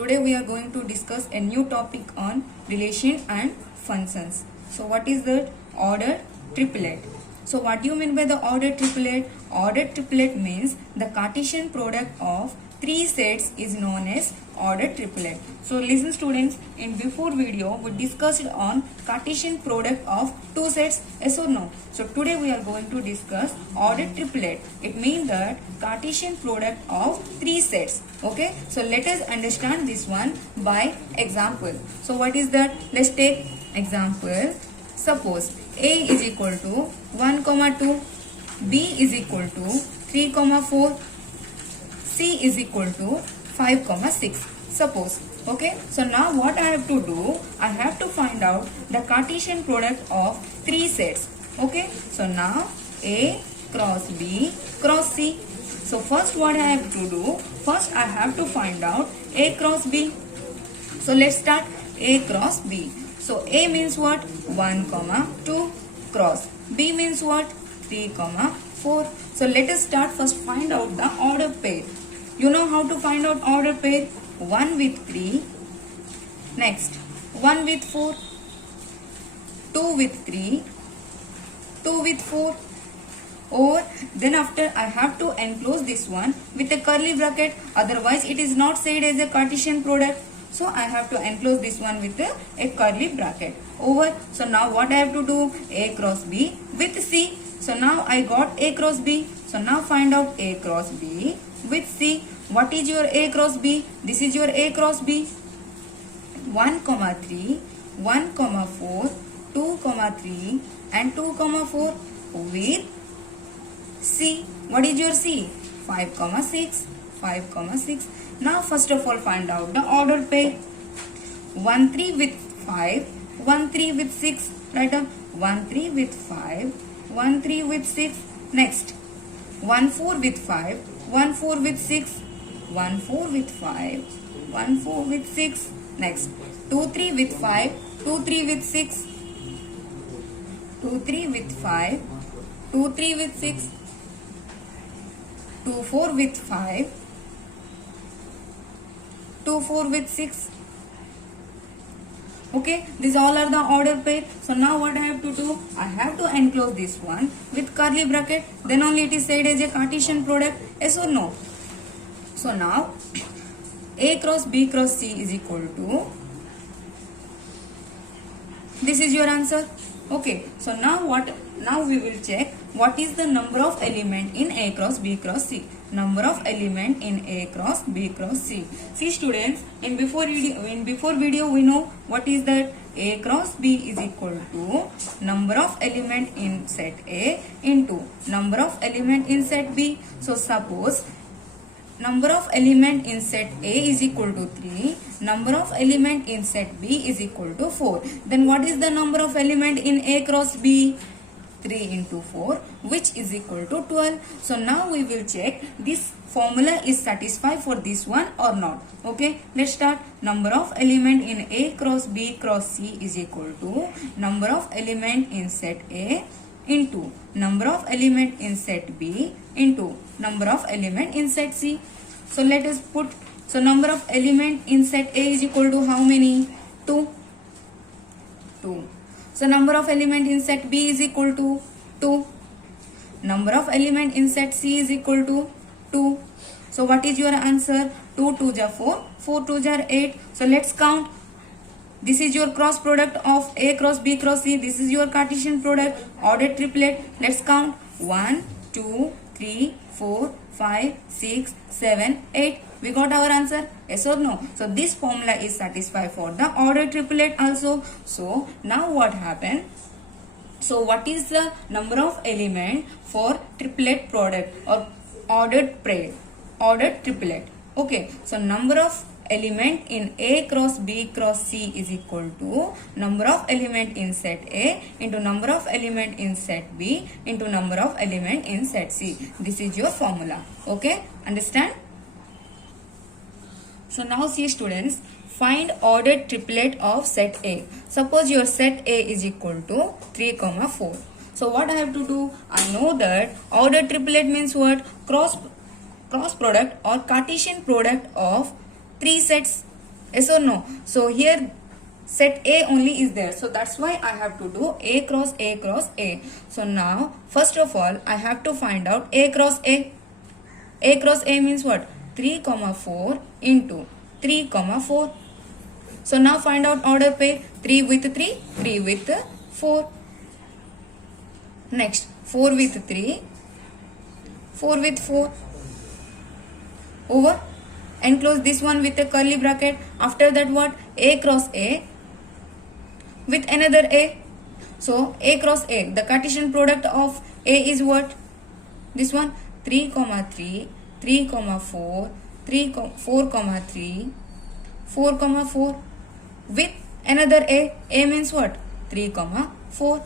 today we are going to discuss a new topic on relation and functions. So what is that? Ordered triplet. So what do you mean by the ordered triplet? Ordered triplet means the Cartesian product of three sets is known as ordered triplet. So listen students, in before video we discussed on Cartesian product of two sets, yes or no? So today we are going to discuss ordered triplet. It means that Cartesian product of three sets. Okay, so let us understand this one by example. So what is that? Let's take example. Suppose A is equal to 1, 2, B is equal to 3, 4, C is equal to 5, 6. Suppose. Okay. So now what I have to do? I have to find out the Cartesian product of three sets. Okay. So now A cross B cross C. So first what I have to do? First I have to find out A cross B. So let's start A cross B. So A means what? 1, 2 cross. B means what? 3, 4. So let us start first find out the order pair. You know how to find out order pair? 1 with 3. Next 1 with 4. 2 with 3. 2 with 4. Or then after I have to enclose this one with a curly bracket. Otherwise it is not said as a Cartesian product. So I have to enclose this one with a curly bracket. Over. So now what I have to do? A cross B with C. So now I got A cross B. So now find out A cross B with C. What is your A cross B? This is your A cross B. 1, 3, 1, 4, 2, 3 and 2, 4 with C. What is your C? 5, 6. 5, 6. Now first of all find out the order pair. 1, 3 with 5. 1, 3 with 6. Write down 1, 3 with 5. 1, 3 with 6. Next 1, 4 with 5. 1, 4 with 6. 1, 4 with 5. 1, 4 with 6. Next 2, 3 with 5. 2, 3 with 6. 2, 3 with 5. 2, 3 with 6. 2, 4 with 5. 2, 4 with 6. Okay, these all are the order pair. So now what I have to do? I have to enclose this one with curly bracket. Then only it is said as a Cartesian product. Yes or no? So now A cross B cross C is equal to. This is your answer. Okay. So now what? Now we will check what is the number of element in A cross B cross C. Number of element in A cross B cross C. See students, in before video we know what is that? A cross B is equal to number of element in set A into number of element in set B. So suppose number of element in set A is equal to 3. Number of element in set B is equal to 4. Then what is the number of element in A cross B? 3 into 4, which is equal to 12. So now we will check this formula is satisfied for this one or not. Okay, let's start. Number of element in A cross B cross C is equal to number of element in set A into number of element in set B into number of element in set C. So let us put, so number of element in set A is equal to how many? 2. 2. So number of element in set B is equal to 2. Number of element in set C is equal to 2. So what is your answer? 2 2 are 4, 4 2 are 8. So let's count. This is your cross product of A cross B cross C. This is your Cartesian product, ordered triplet. Let's count. 1, 2, 3, 4, 5, 6, 7, 8. We got our answer. Yes or no? So this formula is satisfied for the ordered triplet also. So now what happened? So what is the number of element for triplet product or ordered pair? Ordered triplet. Okay. So number of element in A cross B cross C is equal to number of element in set A into number of element in set B into number of element in set C. This is your formula. Okay. Understand? So now see students, find ordered triplet of set A. Suppose your set A is equal to 3, 4. So what I have to do? I know that ordered triplet means what? Cross product or Cartesian product of three sets. Yes or no? So here set A only is there. So that's why I have to do A cross A cross A. So now first of all I have to find out A cross A. A cross A means what? 3, 4 into 3, 4. So now find out order pair. 3 with 3, 3 with 4. Next 4 with 3, 4 with 4. Over. Enclose this one with a curly bracket. After that what? A cross A with another A. So A cross A, the Cartesian product of A is what? This one 3, 3, 3, 4, 3, 4, 3, 4, 4 with another A. A means what? 3, 4.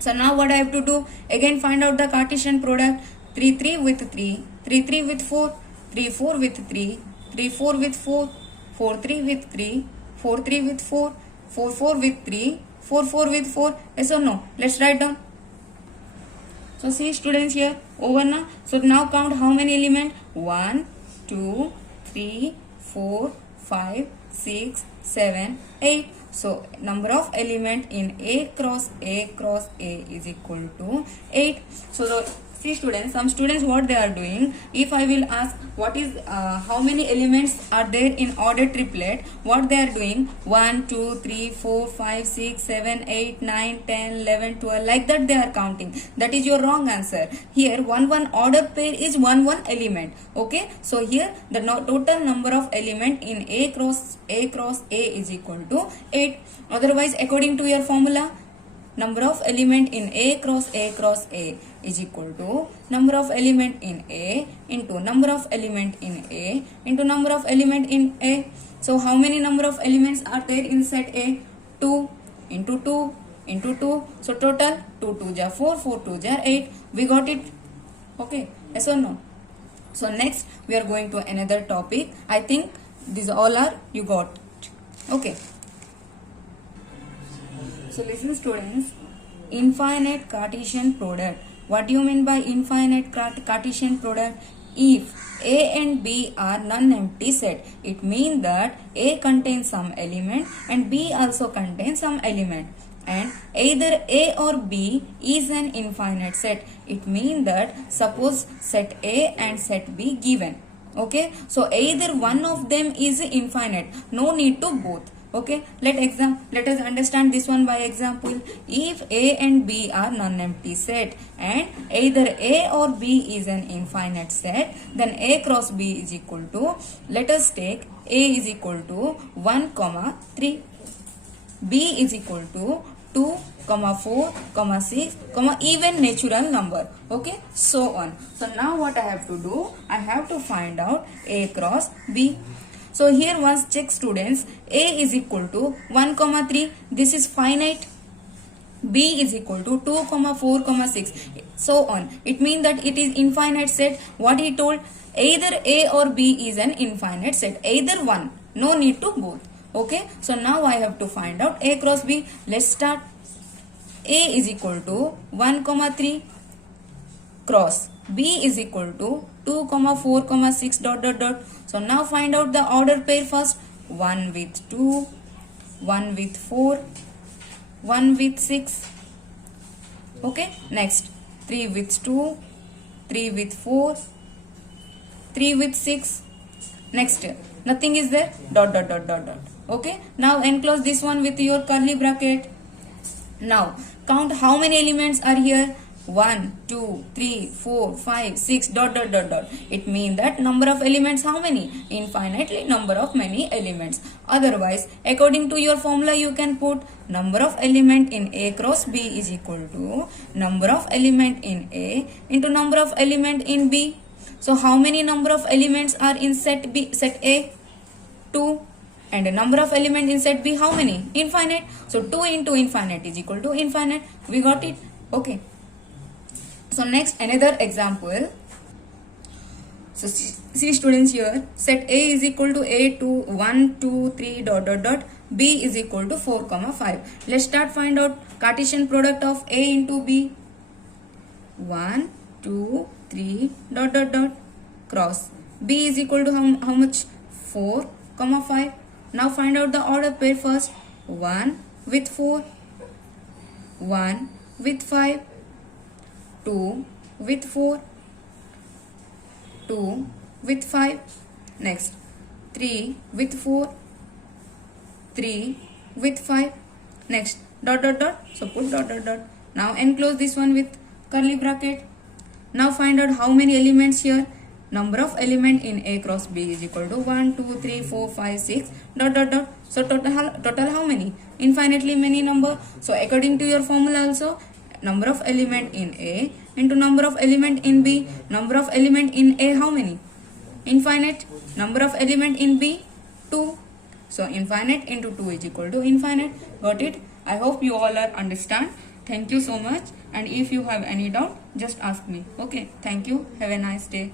So now what I have to do? Again find out the Cartesian product. 3, 3 with 3, 3, 3 with 4, 3, 4 with 3, 3, 4 with 4, 4, 3 with 3, 4, 3 with 4, 4, 4 with 3, 4, 4 with 4. Yes or no? Let's write down. So see students here, over now. So now count how many elements? 1, 2, 3, 4, 5, 6, 7, 8. So number of element in A cross A cross A is equal to 8. So see students, some students what they are doing, if I will ask what is how many elements are there in order triplet, what they are doing 1, 2, 3, 4, 5, 6, 7, 8, 9, 10, 11, 12, like that they are counting. That is your wrong answer. Here 1 order pair is 1 element. Okay, so here the total number of element in A cross A is equal to 8. Otherwise according to your formula, number of element in A cross A is equal to number of element in A into number of element in A into number of element in A. So how many number of elements are there in set A? 2 into 2 into 2. So total 2 2 ja 4, 4 2 ja 8. We got it? Okay, yes or no? So next we are going to another topic. I think these all are you got. Okay. So listen students, infinite Cartesian product. What do you mean by infinite Cartesian product? If A and B are non-empty set, it means that A contains some element and B also contains some element. And either A or B is an infinite set. It means that suppose set A and set B given. Okay, so either one of them is infinite. No need to both. Okay, let us understand this one by example. If A and B are non-empty set and either A or B is an infinite set, then A cross B is equal to, let us take A is equal to 1, 3, B is equal to 2, 4, 6, even natural number. Okay, so on. So now what I have to do? I have to find out A cross B. So here once check students, A is equal to 1, 3. This is finite. B is equal to 2, 4, 6. So on. It means that it is infinite set. What he told? Either A or B is an infinite set. Either one. No need to both. Okay. So now I have to find out A cross B. Let's start. A is equal to 1, 3 cross B is equal to 2, 4, 6 dot. So now find out the order pair first. 1 with 2, 1 with 4, 1 with 6. Okay, next 3 with 2, 3 with 4, 3 with 6. Next, nothing is there, dot. Okay, now enclose this one with your curly bracket. Now count how many elements are here. 1, 2, 3, 4, 5, 6 dot. It means that number of elements how many? Infinitely number of many elements. Otherwise according to your formula you can put number of element in A cross B is equal to number of element in A into number of element in B. So how many number of elements are in set B, set A? 2. And the number of element in set B how many? Infinite. So 2 into infinite is equal to infinite. We got it? Okay. So next another example. So see students here, set A is equal to A to 1, 2, 3 dot. B is equal to 4, 5. Let's start find out Cartesian product of A into B. 1, 2, 3 dot. Cross. B is equal to how much? 4, 5. Now find out the order pair first. 1 with 4, 1 with 5, 2 with 4, 2 with 5, next 3 with 4, 3 with 5, next dot dot dot, so put dot dot dot. Now enclose this one with curly bracket. Now find out how many elements here. Number of element in A cross B is equal to 1, 2, 3, 4, 5, 6 dot dot dot. So total how many? Infinitely many number. So according to your formula also, number of element in A into number of element in B. Number of element in A how many? Infinite. Number of element in B 2. So infinite into 2 is equal to infinite. Got it? I hope you all are understand. Thank you so much, and if you have any doubt just ask me. Okay, thank you. Have a nice day.